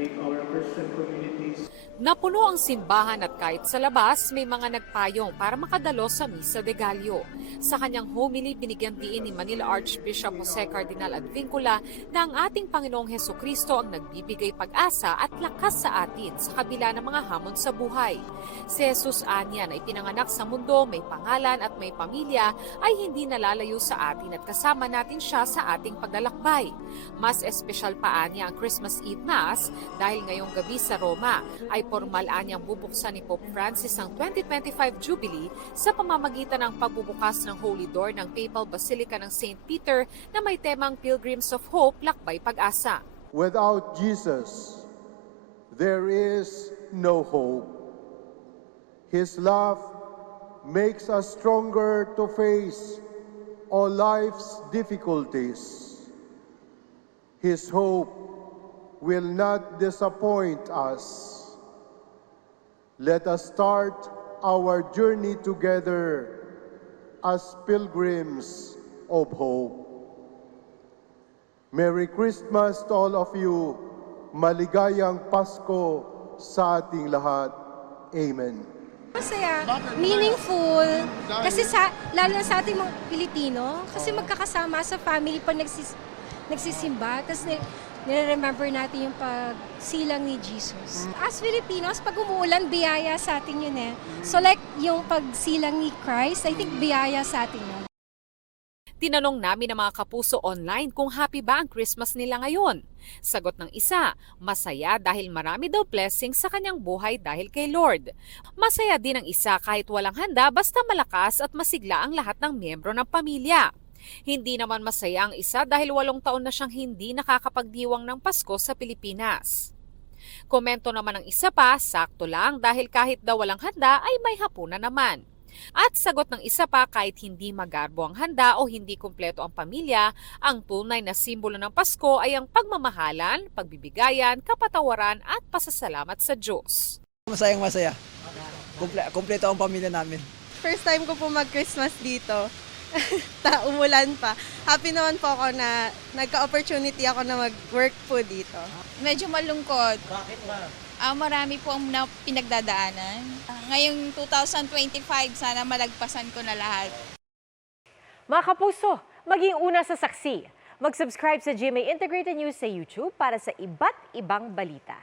make our Christian communities. Napuno ang simbahan at kahit sa labas, may mga nagpayong para makadalo sa Misa de Gallo. Sa kanyang homily, binigyan diin ni Manila Archbishop Jose Cardinal Advincula na ang ating Panginoong Hesukristo ang nagbibigay pag-asa at lakas sa atin sa kabila ng mga hamon sa buhay. Si Jesus anya na ipinanganak sa mundo, may pangalan at may pamilya, ay hindi nalalayo sa atin at kasama natin siya sa ating paglalakbay. Mas espesyal pa anya ang Christmas Eve Mass dahil ngayong gabi sa Roma ay formal anyang bubuksan ni Pope Francis ang 2025 Jubilee sa pamamagitan ng pagbubukas ng Holy Door ng Papal Basilica ng St. Peter na may temang Pilgrims of Hope, Lakbay Pag-asa. Without Jesus, there is no hope. His love makes us stronger to face all life's difficulties. His hope will not disappoint us. Let us start our journey together as pilgrims of hope. Merry Christmas to all of you. Maligayang Pasko sa ating lahat. Amen. Masaya, meaningful, kasi lalo na sa ating mga Pilipino, kasi magkakasama sa family pag nagsisimba, tapos nire-remember natin yung pagsilang ni Jesus. As Filipinos, pag umuulan, biyaya sa atin yun eh. So like yung pagsilang ni Christ, I think biyaya sa atin yun. Tinanong namin ng mga kapuso online kung happy ba ang Christmas nila ngayon. Sagot ng isa, masaya dahil marami daw blessings sa kanyang buhay dahil kay Lord. Masaya din ang isa kahit walang handa basta malakas at masigla ang lahat ng miyembro ng pamilya. Hindi naman masaya ang isa dahil 8 taon na siyang hindi nakakapagdiwang ng Pasko sa Pilipinas. Komento naman ng isa pa, sakto lang dahil kahit daw walang handa ay may hapunan naman. At sagot ng isa pa, kahit hindi magarbo ang handa o hindi kumpleto ang pamilya, ang tunay na simbolo ng Pasko ay ang pagmamahalan, pagbibigayan, kapatawaran at pasasalamat sa Diyos. Masayang masaya. Kumpleto ang pamilya namin. First time ko po mag-Christmas dito. Umulan pa. Happy naman po ako na nagka-opportunity ako na mag-work po dito. Medyo malungkot. Bakit ba? Marami po ang pinagdadaanan. Ngayong 2025, sana malagpasan ko na lahat. Mga kapuso, maging una sa saksi. Mag-subscribe sa GMA Integrated News sa YouTube para sa iba't ibang balita.